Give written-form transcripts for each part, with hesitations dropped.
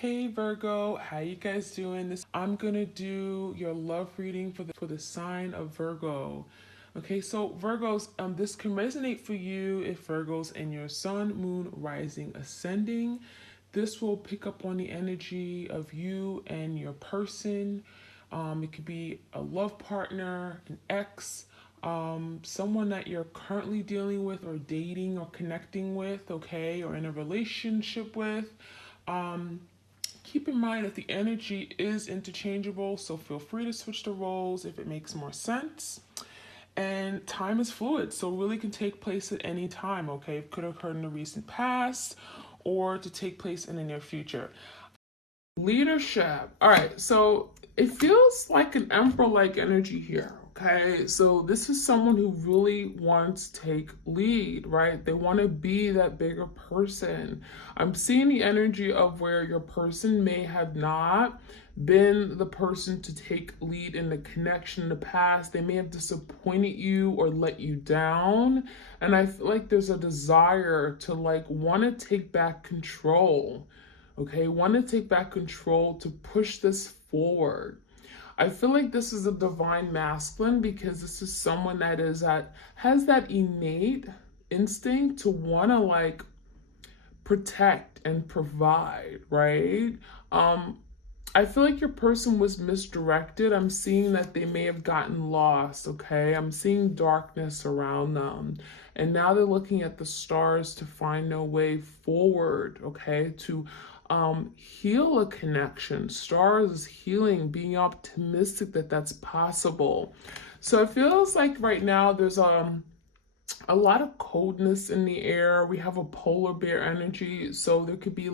Hey Virgo, how you guys doing? I'm gonna do your love reading for the sign of Virgo. Okay, so Virgos, this can resonate for you if Virgos in your sun, moon, rising, ascending. This will pick up on the energy of you and your person. It could be a love partner, an ex, someone that you're currently dealing with or dating or connecting with, okay, or in a relationship with. Um, Keep in mind that the energy is interchangeable, so feel free to switch the roles if it makes more sense. And time is fluid, so really can take place at any time, okay? It could occur in the recent past or to take place in the near future. Leadership. All right, so it feels like an emperor-like energy here. Okay, so this is someone who really wants to take lead, right? They want to be that bigger person. I'm seeing the energy of where your person may have not been the person to take lead in the connection in the past. They may have disappointed you or let you down. And I feel like there's a desire to want to take back control. Okay, want to take back control to push this forward. I feel like this is a divine masculine because this is someone that has that innate instinct to want to protect and provide, right? I feel like your person was misdirected. I'm seeing that they may have gotten lost, okay? I'm seeing darkness around them. And now they're looking at the stars to find their way forward, okay? To heal a connection. Stars is healing, being optimistic that that's possible. So it feels like right now there's a lot of coldness in the air. We have a polar bear energy. So there could be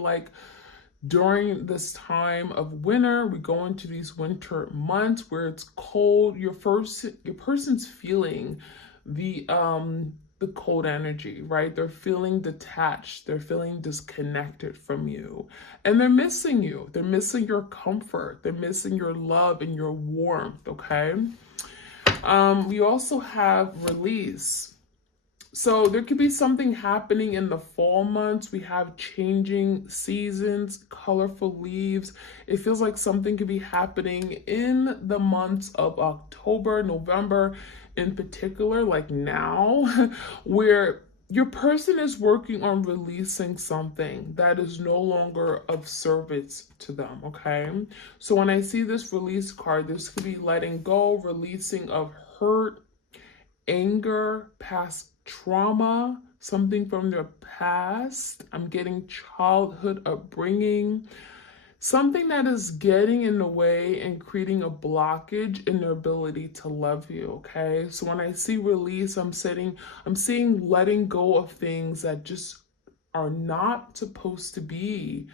during this time of winter, we go into these winter months where it's cold. Your person's feeling the cold energy, right? They're feeling detached. They're feeling disconnected from you. And they're missing you. They're missing your comfort. They're missing your love and your warmth, okay? We also have release. So there could be something happening in the fall months. We have changing seasons, colorful leaves. It feels like something could be happening in the months of October, November in particular, like now, where your person is working on releasing something that is no longer of service to them, okay? So when I see this release card, this could be letting go, releasing of hurt, anger, past trauma, something from their past. I'm getting childhood upbringing, something that is getting in the way and creating a blockage in their ability to love you, okay? So when I see release, I'm seeing letting go of things that just are not supposed to be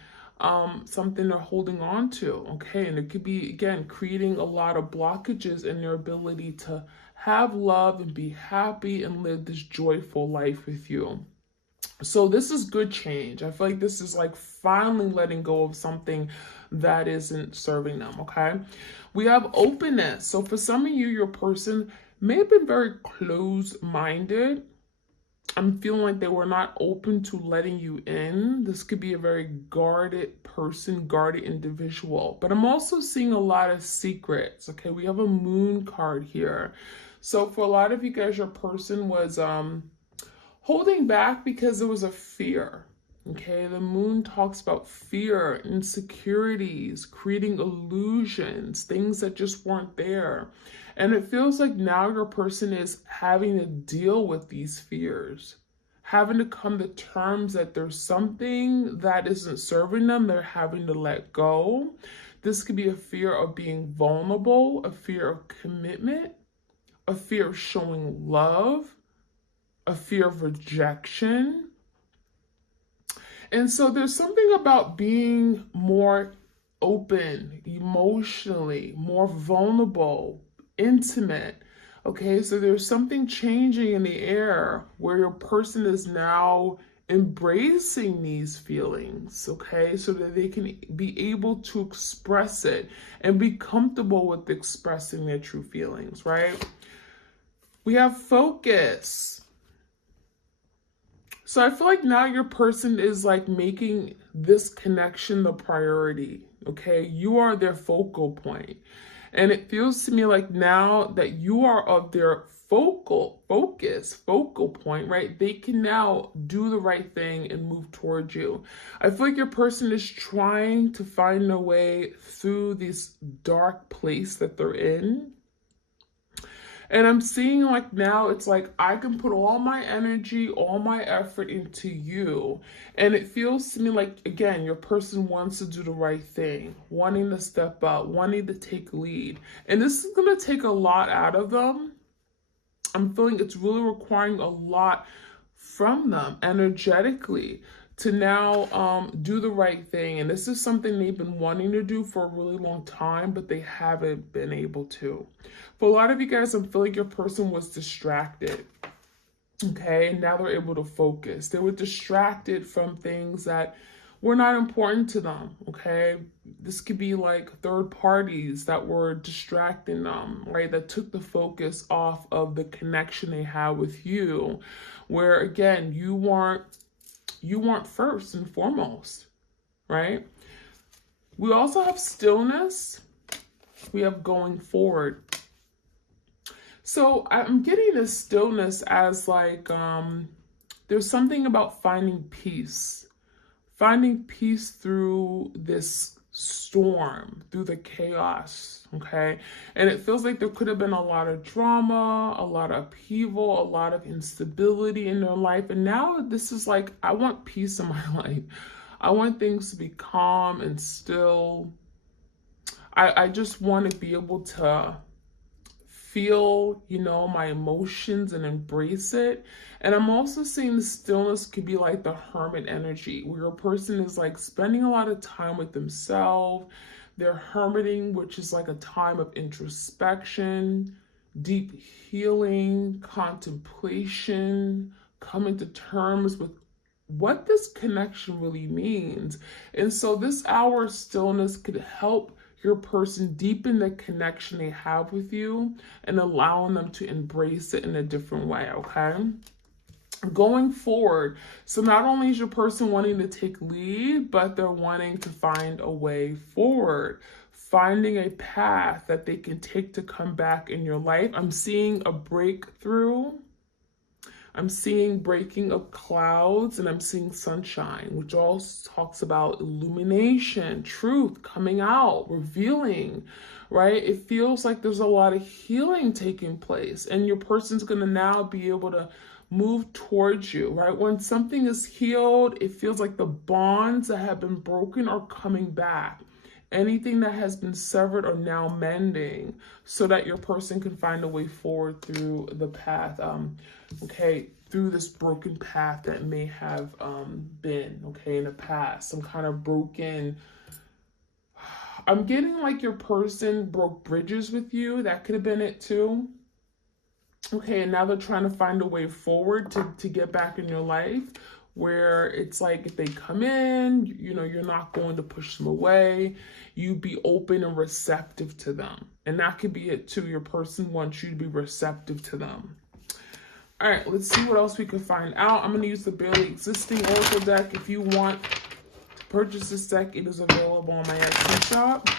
something they're holding on to, okay? And it could be, again, creating a lot of blockages in their ability to have love and be happy and live this joyful life with you. So this is good change. I feel like this is finally letting go of something that isn't serving them, okay? We have openness. So for some of you, your person may have been very closed-minded. I'm feeling like they were not open to letting you in. This could be a very guarded person, guarded individual. But I'm also seeing a lot of secrets, okay? We have a moon card here. So for a lot of you guys, your person was holding back because there was a fear, okay? The moon talks about fear, insecurities, creating illusions, things that just weren't there. And it feels like now your person is having to deal with these fears, having to come to terms that there's something that isn't serving them. They're having to let go. This could be a fear of being vulnerable, a fear of commitment, a fear of showing love, a fear of rejection. And so there's something about being more open emotionally, more vulnerable, intimate. Okay, so there's something changing in the air where your person is now embracing these feelings, okay, so that they can be able to express it and be comfortable with expressing their true feelings, right? We have focus. So I feel like now your person is like making this connection the priority. Okay. You are their focal point. And it feels to me like now that you are of their focal point, right? They can now do the right thing and move towards you. I feel like your person is trying to find a way through this dark place that they're in. And I'm seeing like now it's like I can put all my energy, all my effort into you. And it feels to me like, again, your person wants to do the right thing, wanting to step up, wanting to take lead. And this is going to take a lot out of them. I'm feeling it's really requiring a lot from them energetically to now do the right thing. And this is something they've been wanting to do for a really long time, but they haven't been able to. For a lot of you guys, I'm feeling your person was distracted. Okay, and now they're able to focus. They were distracted from things that were not important to them. Okay, this could be like third parties that were distracting them, right? That took the focus off of the connection they had with you, where again, you weren't first and foremost, right? We also have stillness. We have going forward. So I'm getting this stillness as like, there's something about finding peace through this storm, through the chaos, okay? And it feels like there could have been a lot of drama, a lot of upheaval, a lot of instability in their life. And now this is like, I want peace in my life. I want things to be calm and still. I just want to be able to feel, my emotions and embrace it. And I'm also seeing the stillness could be like the hermit energy, where a person is like spending a lot of time with themselves. They're hermiting, which is like a time of introspection, deep healing, contemplation, coming to terms with what this connection really means. And so this hour of stillness could help your person deepen the connection they have with you and allowing them to embrace it in a different way, okay? Going forward, so not only is your person wanting to take lead, but they're wanting to find a way forward, finding a path that they can take to come back in your life. I'm seeing a breakthrough. I'm seeing breaking of clouds, and I'm seeing sunshine, which all talks about illumination, truth coming out, revealing, right? It feels like there's a lot of healing taking place, and your person's going to now be able to move towards you, right? When something is healed, it feels like the bonds that have been broken are coming back. Anything that has been severed are now mending so that your person can find a way forward through the path, through this broken path that may have been, in the past. Some kind of broken, I'm getting like your person broke bridges with you. That could have been it too. Okay, and now they're trying to find a way forward to get back in your life, where it's like if they come in, you're not going to push them away. You be open and receptive to them. And that could be it too. Your person wants you to be receptive to them. All right, let's see what else we can find out. I'm going to use the Barely Existing Oracle deck. If you want to purchase this deck, it is available on my Etsy shop.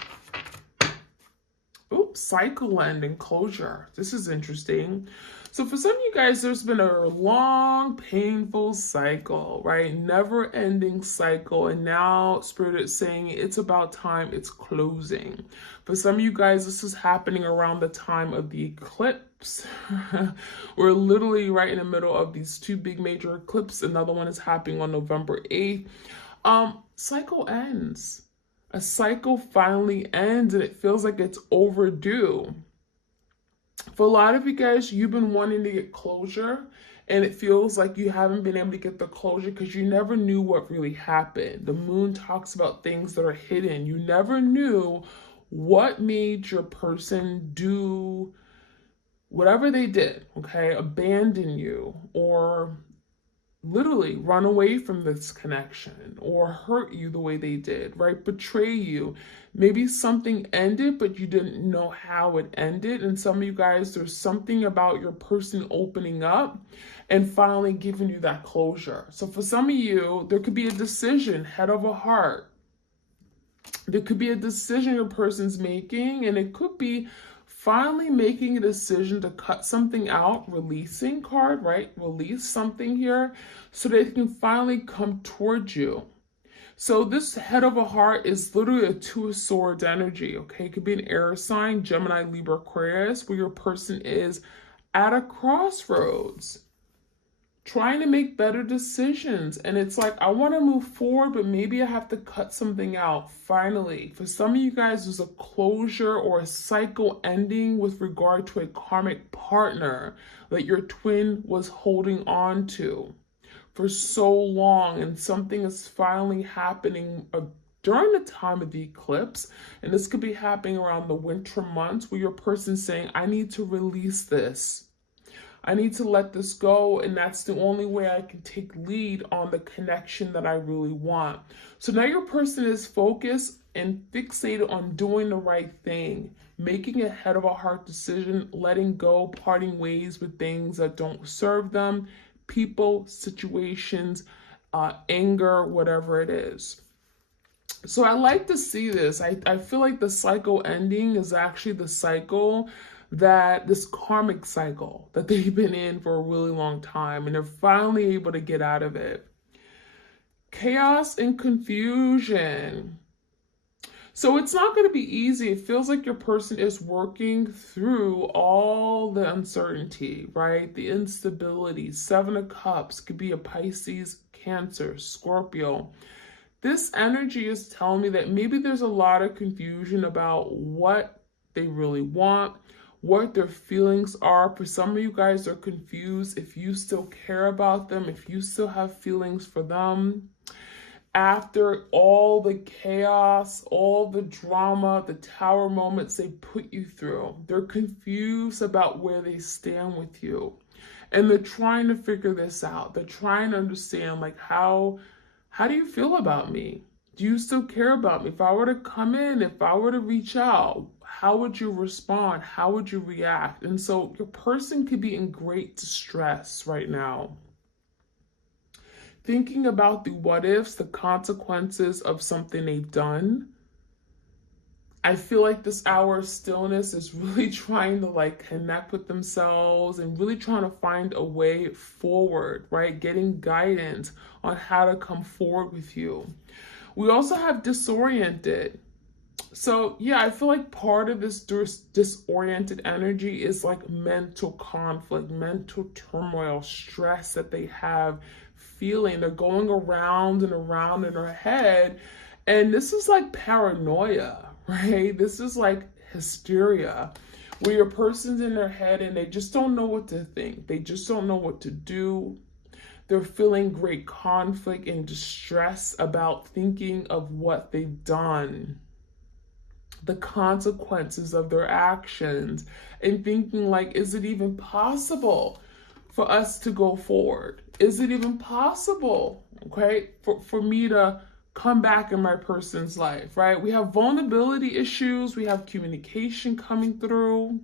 Oops, cycle end and closure. This is interesting. So for some of you guys, there's been a long, painful cycle, right? Never-ending cycle. And now Spirit is saying it's about time it's closing. For some of you guys, this is happening around the time of the eclipse. We're literally right in the middle of these two big major eclipses. Another one is happening on November 8th. Cycle ends. A cycle finally ends, and it feels like it's overdue. For a lot of you guys, you've been wanting to get closure, and it feels like you haven't been able to get the closure because you never knew what really happened. The moon talks about things that are hidden. You never knew what made your person do whatever they did, abandon you, or literally run away from this connection, or hurt you the way they did, right? Betray you. Maybe something ended, but you didn't know how it ended. And some of you guys, there's something about your person opening up, and finally giving you that closure. So for some of you, there could be a decision, head over heart. There could be a decision a person's making, and it could be finally making a decision to cut something out, releasing card, right? Release something here so they can finally come towards you. So this head of a heart is literally a two of swords energy, okay? It could be an air sign, Gemini, Libra, Aquarius, where your person is at a crossroads, trying to make better decisions. And it's like, I want to move forward, but maybe I have to cut something out. Finally, for some of you guys, there's a closure or a cycle ending with regard to a karmic partner that your twin was holding on to for so long, and something is finally happening during the time of the eclipse. And this could be happening around the winter months, where your person's saying, I need to release this. I need to let this go, and that's the only way I can take lead on the connection that I really want. So now your person is focused and fixated on doing the right thing, making a head of a heart decision, letting go, parting ways with things that don't serve them, people, situations, anger, whatever it is. So I like to see this. I feel like the cycle ending is actually the cycle that this karmic cycle that they've been in for a really long time, and they're finally able to get out of it. Chaos and confusion. So it's not going to be easy. It feels like your person is working through all the uncertainty, right? The instability. 7 of Cups could be a Pisces, Cancer, Scorpio. This energy is telling me that maybe there's a lot of confusion about what they really want, what their feelings are. For some of you guys are confused if you still care about them, if you still have feelings for them. After all the chaos, all the drama, the tower moments they put you through, they're confused about where they stand with you. And they're trying to figure this out. They're trying to understand, like, how do you feel about me? Do you still care about me? If I were to come in, if I were to reach out, how would you respond? How would you react? And so your person could be in great distress right now, thinking about the what ifs, the consequences of something they've done. I feel like this hour of stillness is really trying to like connect with themselves and really trying to find a way forward, right? Getting guidance on how to come forward with you. We also have disoriented. So yeah, I feel like part of this disoriented energy is like mental conflict, mental turmoil, stress that they have feeling. They're going around and around in their head. And this is like paranoia, right? This is like hysteria, where your person's in their head and they just don't know what to think. They just don't know what to do. They're feeling great conflict and distress about thinking of what they've done, the consequences of their actions, and thinking like, is it even possible for us to go forward? Is it even possible, okay, for me to come back in my person's life, right? We have vulnerability issues. We have communication coming through.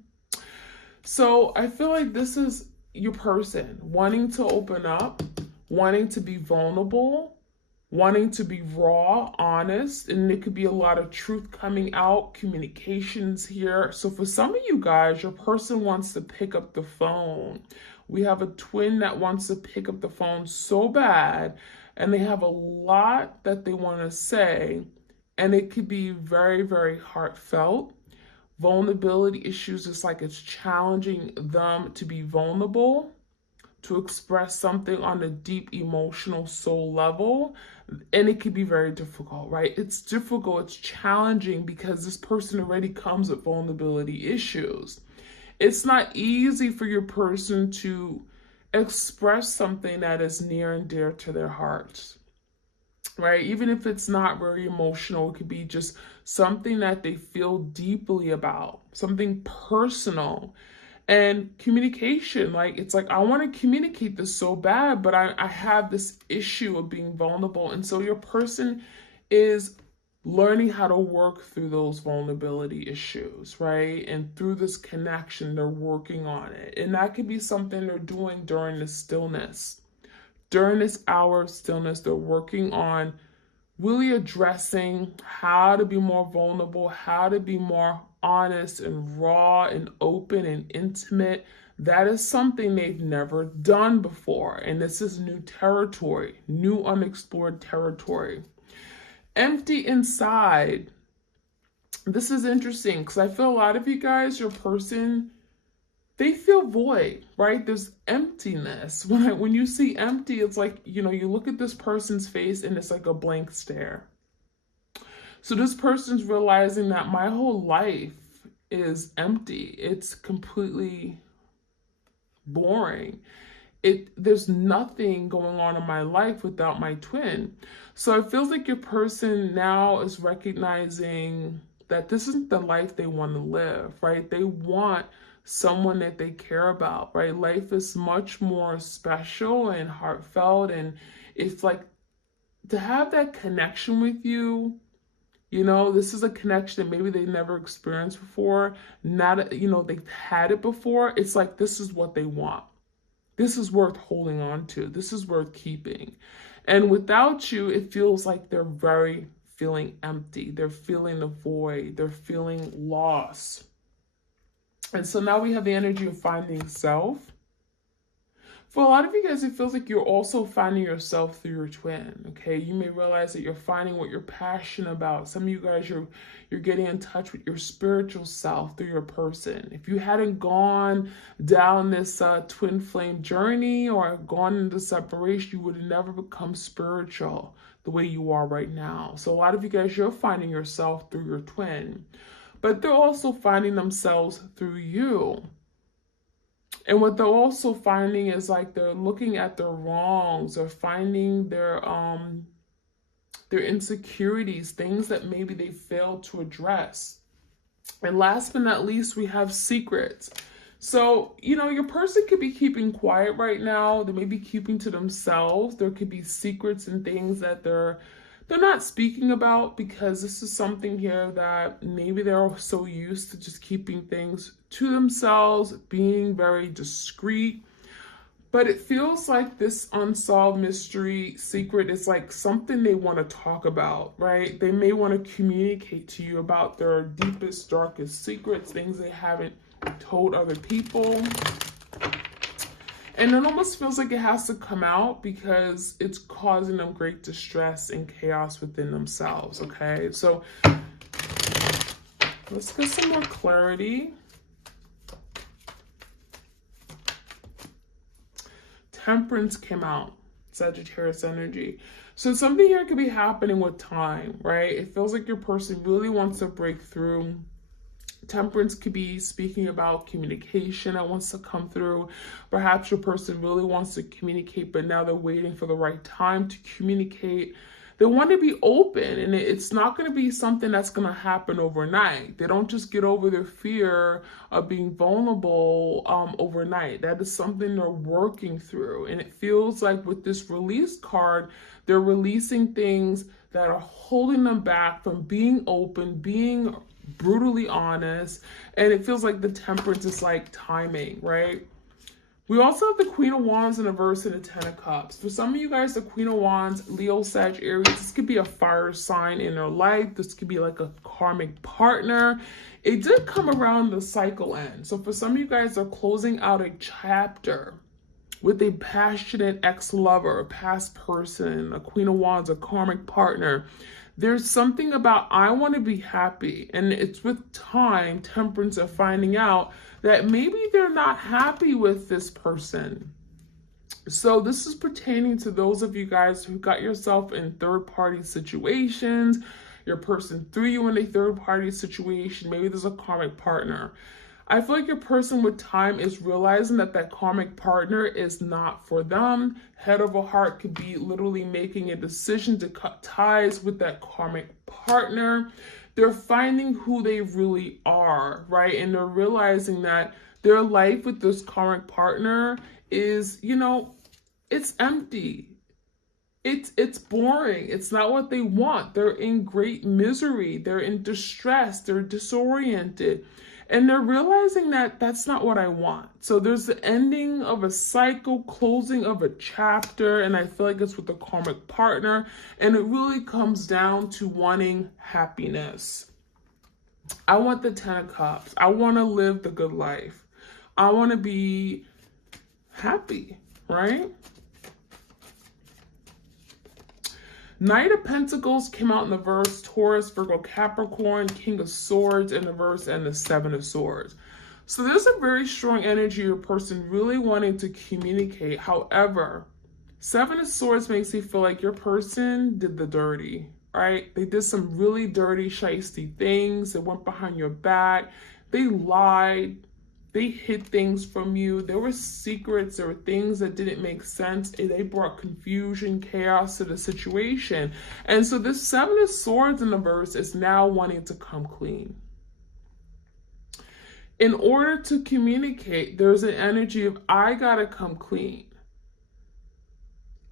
So I feel like this is your person wanting to open up, wanting to be vulnerable, wanting to be raw, honest, and it could be a lot of truth coming out, communications here. So for some of you guys, your person wants to pick up the phone. We have a twin that wants to pick up the phone so bad, and they have a lot that they want to say, and it could be very, very heartfelt. Vulnerability issues, it's like it's challenging them to be vulnerable, to express something on a deep emotional soul level. And it could be very difficult, right? It's difficult, it's challenging, because this person already comes with vulnerability issues. It's not easy for your person to express something that is near and dear to their hearts, right? Even if it's not very emotional, it could be just something that they feel deeply about, something personal. And communication, like, it's like, I want to communicate this so bad, but I have this issue of being vulnerable. And so your person is learning how to work through those vulnerability issues, right? And through this connection, they're working on it. And that could be something they're doing during the stillness. During this hour of stillness, they're working on really addressing how to be more vulnerable, how to be more honest and raw and open and intimate. That is something they've never done before. And this is new territory, new unexplored territory. Empty inside. This is interesting because I feel a lot of you guys, your person, they feel void, right? There's emptiness. When you see empty, it's like, you look at this person's face and it's like a blank stare. So this person's realizing that my whole life is empty. It's completely boring. There's nothing going on in my life without my twin. So it feels like your person now is recognizing that this isn't the life they want to live, right? They want someone that they care about, right? Life is much more special and heartfelt, and it's like to have that connection with you. This is a connection that maybe they never experienced before. Not, they've had it before. It's like, this is what they want. This is worth holding on to. This is worth keeping. And without you, it feels like they're feeling empty. They're feeling the void. They're feeling lost. And so now we have the energy of finding self. For a lot of you guys, it feels like you're also finding yourself through your twin, okay? You may realize that you're finding what you're passionate about. Some of you guys, you're getting in touch with your spiritual self through your person. If you hadn't gone down this twin flame journey or gone into separation, you would have never become spiritual the way you are right now. So a lot of you guys, you're finding yourself through your twin, but they're also finding themselves through you. And what they're also finding is like they're looking at their wrongs or finding their insecurities, things that maybe they failed to address. And last but not least, we have secrets. So, your person could be keeping quiet right now. They may be keeping to themselves. There could be secrets and things that they're not speaking about because this is something here that maybe they're so used to just keeping things to themselves, being very discreet. But it feels like this unsolved mystery secret is like something they want to talk about, right? They may want to communicate to you about their deepest, darkest secrets, things they haven't told other people. And it almost feels like it has to come out because it's causing them great distress and chaos within themselves, okay? So let's get some more clarity. Temperance came out, Sagittarius energy. So something here could be happening with time, right? It feels like your person really wants to break through. Temperance could be speaking about communication that wants to come through. Perhaps your person really wants to communicate, but now they're waiting for the right time to communicate. They want to be open, and it's not going to be something that's going to happen overnight. They don't just get over their fear of being vulnerable overnight. That is something they're working through. And it feels like with this release card, they're releasing things that are holding them back from being open, being brutally honest. And it feels like the temperance is like timing, right? We also have the Queen of Wands in reverse and the Ten of Cups. For some of you guys, the Queen of Wands, Leo, Sag, Aries, this could be a fire sign in their life. This could be like a karmic partner. It did come around the cycle end. So for some of you guys, they're closing out a chapter with a passionate ex-lover, a past person, a Queen of Wands, a karmic partner. There's something about, I want to be happy. And it's with time, temperance, of finding out that maybe they're not happy with this person. So this is pertaining to those of you guys who got yourself in third-party situations. Your person threw you in a third-party situation. Maybe there's a karmic partner. I feel like your person with time is realizing that that karmic partner is not for them. Head over heart could be literally making a decision to cut ties with that karmic partner. They're finding who they really are, right? And they're realizing that their life with this karmic partner is, it's empty. it's boring. It's not what they want. They're in great misery. They're in distress. They're disoriented. And they're realizing that that's not what I want. So there's the ending of a cycle, closing of a chapter, and I feel like it's with a karmic partner. And it really comes down to wanting happiness. I want the 10 of Cups. I want to live the good life. I want to be happy, right? Knight of Pentacles came out in the verse, Taurus, Virgo, Capricorn, King of Swords in the verse, and the Seven of Swords. So there's a very strong energy of your person really wanting to communicate. However, Seven of Swords makes you feel like your person did the dirty, right? They did some really dirty, shiesty things. They went behind your back. They lied. They hid things from you. There were secrets. There were things that didn't make sense. And they brought confusion, chaos to the situation. And so this Seven of Swords in the verse is now wanting to come clean. In order to communicate, there's an energy of, I gotta come clean.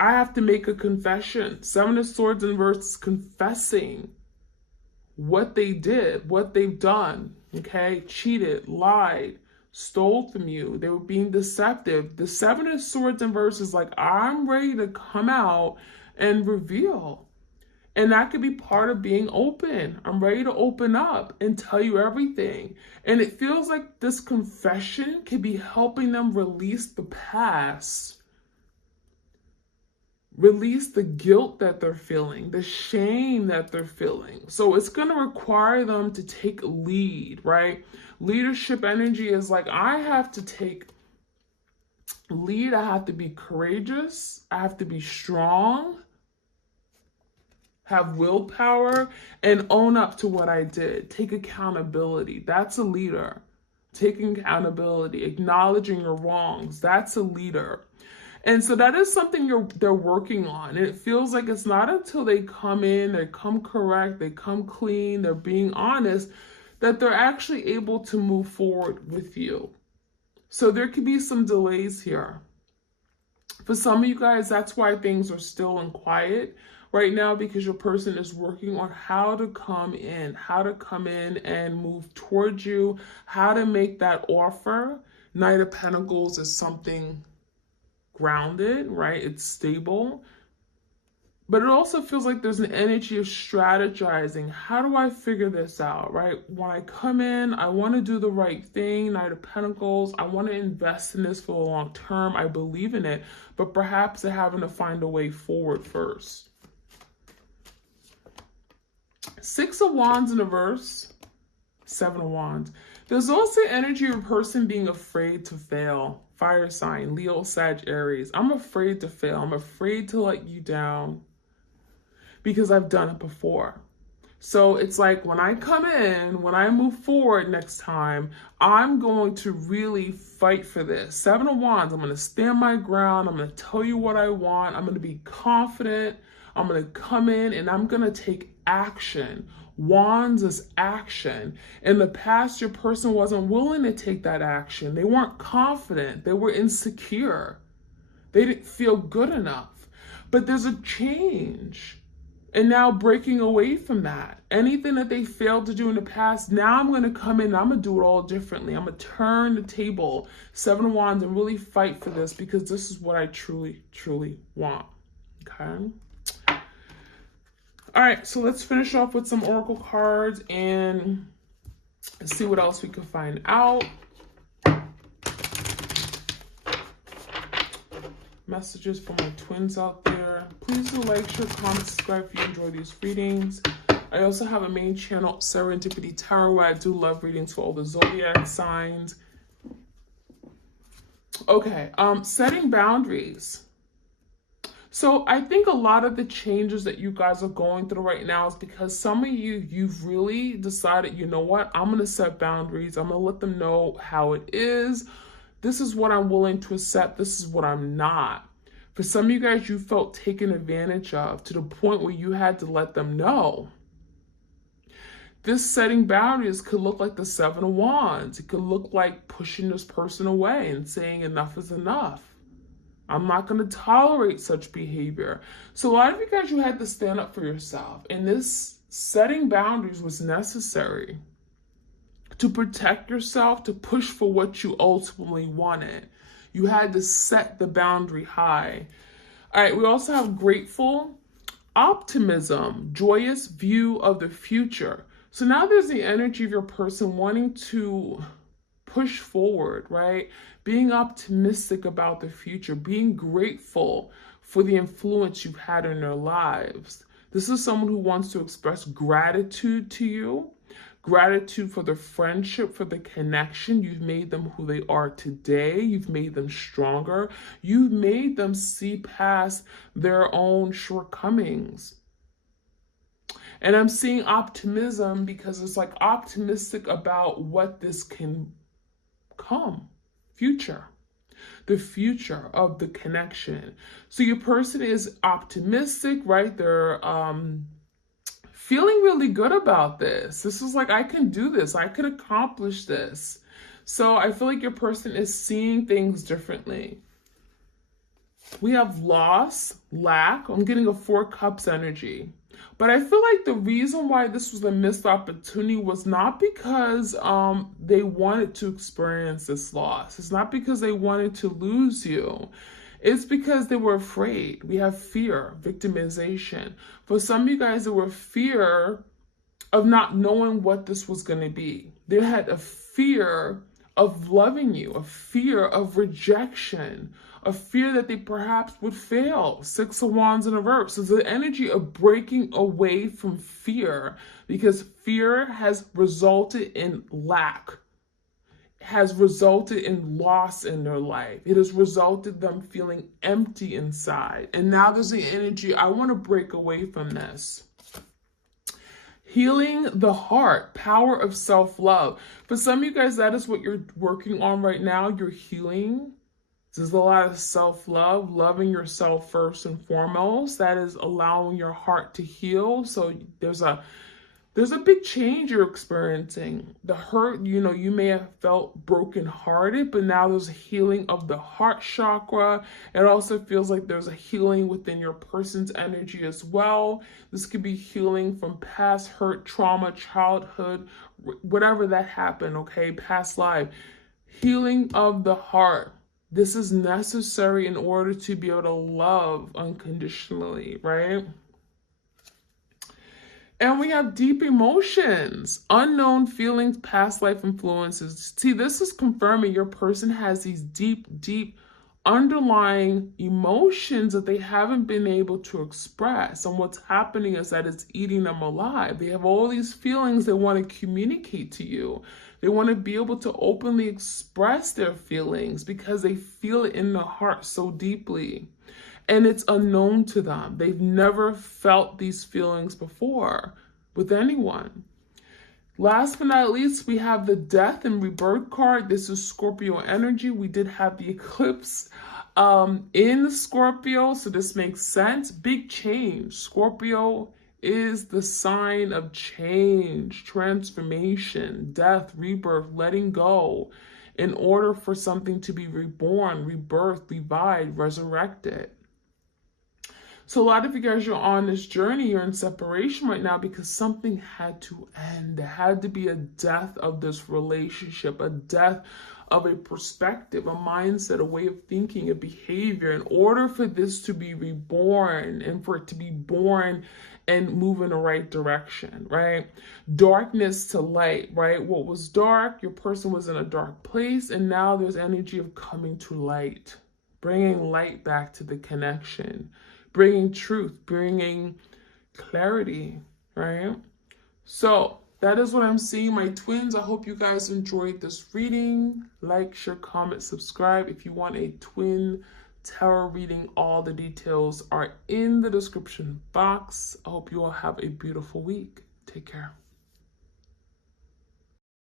I have to make a confession. Seven of Swords in the verse is confessing what they did, what they've done, okay? Cheated, lied, stole from you. They were being deceptive. The Seven of Swords in verse is like, I'm ready to come out and reveal. And that could be part of being open. I'm ready to open up and tell you everything. And it feels like this confession could be helping them release the past. Release the guilt that they're feeling, the shame that they're feeling. So it's going to require them to take lead, right? Leadership energy is like, I have to take lead. I have to be courageous. I have to be strong, have willpower, and own up to what I did. Take accountability. That's a leader. Taking accountability, acknowledging your wrongs. That's a leader. And so that is something they're working on. And it feels like it's not until they come in, they come correct, they come clean, they're being honest, that they're actually able to move forward with you. So there could be some delays here. For some of you guys, that's why things are still in quiet right now, because your person is working on how to come in and move towards you, how to make that offer. Knight of Pentacles is something grounded, right? It's stable. But it also feels like there's an energy of strategizing. How do I figure this out, right? When I come in, I want to do the right thing. Knight of Pentacles, I want to invest in this for the long term. I believe in it, but perhaps they're having to find a way forward first. Six of Wands in the verse, Seven of Wands. There's also energy of a person being afraid to fail. Fire sign, Leo, Sag, Aries. I'm afraid to fail. I'm afraid to let you down because I've done it before. So it's like when I come in, when I move forward next time, I'm going to really fight for this. Seven of Wands, I'm going to stand my ground. I'm going to tell you what I want. I'm going to be confident. I'm going to come in and I'm going to take action. Wands is action. In the past, your person wasn't willing to take that action. They weren't confident. They were insecure. They didn't feel good enough. But there's a change. And now breaking away from that. Anything that they failed to do in the past, now I'm going to come in and I'm going to do it all differently. I'm going to turn the table, Seven of Wands, and really fight for this because this is what I truly, truly want. Okay? All right, so let's finish off with some oracle cards and see what else we can find out. Messages for my twins out there. Please do like, share, comment, subscribe if you enjoy these readings. I also have a main channel, Serendipity Tarot, where I do love readings for all the zodiac signs. Okay, setting boundaries. So I think a lot of the changes that you guys are going through right now is because some of you've really decided, you know what, I'm going to set boundaries. I'm going to let them know how it is. This is what I'm willing to accept. This is what I'm not. For some of you guys, you felt taken advantage of to the point where you had to let them know. This setting boundaries could look like the Seven of Wands. It could look like pushing this person away and saying enough is enough. I'm not going to tolerate such behavior. So a lot of you guys, you had to stand up for yourself. And this setting boundaries was necessary to protect yourself, to push for what you ultimately wanted. You had to set the boundary high. All right, we also have grateful, optimism, joyous view of the future. So now there's the energy of your person wanting to push forward, right? Being optimistic about the future, being grateful for the influence you've had in their lives. This is someone who wants to express gratitude to you, gratitude for the friendship, for the connection. You've made them who they are today. You've made them stronger. You've made them see past their own shortcomings. And I'm seeing optimism because it's like optimistic about what this can come, future, the future of the connection. So your person is optimistic, right? They're feeling really good about this. This is like, I can do this. I could accomplish this. So I feel like your person is seeing things differently. We have loss, lack. I'm getting a 4 cups energy. But I feel like the reason why this was a missed opportunity was not because they wanted to experience this loss. It's not because they wanted to lose you. It's because they were afraid. We have fear, victimization. For some of you guys, there were fear of not knowing what this was going to be. They had a fear of loving you, a fear of rejection, a fear that they perhaps would fail. 6 of Wands in reverse. So the energy of breaking away from fear, because fear has resulted in lack, has resulted in loss in their life. It has resulted them feeling empty inside. And now there's the energy, I want to break away from this. Healing the heart, power of self-love. For some of you guys, that is what you're working on right now. You're healing. There's a lot of self-love, loving yourself first and foremost. That is allowing your heart to heal. So there's a big change you're experiencing. The hurt, you may have felt brokenhearted, but now there's a healing of the heart chakra. It also feels like there's a healing within your person's energy as well. This could be healing from past hurt, trauma, childhood, whatever that happened, okay? Past life. Healing of the heart. This is necessary in order to be able to love unconditionally, right? And we have deep emotions, unknown feelings, past life influences. See, this is confirming your person has these deep, deep underlying emotions that they haven't been able to express. And what's happening is that it's eating them alive. They have all these feelings they want to communicate to you. They want to be able to openly express their feelings because they feel it in their heart so deeply. And it's unknown to them. They've never felt these feelings before with anyone. Last but not least, we have the Death and Rebirth card. This is Scorpio energy. We did have the eclipse in Scorpio, so this makes sense. Big change. Scorpio is the sign of change, transformation, death, rebirth, letting go in order for something to be reborn, rebirthed, revived, resurrected. So a lot of you guys are on this journey, you're in separation right now because something had to end. There had to be a death of this relationship, a death of a perspective, a mindset, a way of thinking, a behavior, in order for this to be reborn and for it to be born and move in the right direction, right? Darkness to light, right? What was dark, your person was in a dark place, and now there's energy of coming to light, bringing light back to the connection, bringing truth, bringing clarity, right? So that is what I'm seeing, my twins. I hope you guys enjoyed this reading. Like, share, comment, subscribe. If you want a twin tarot reading, all the details are in the description box. I hope you all have a beautiful week. Take care.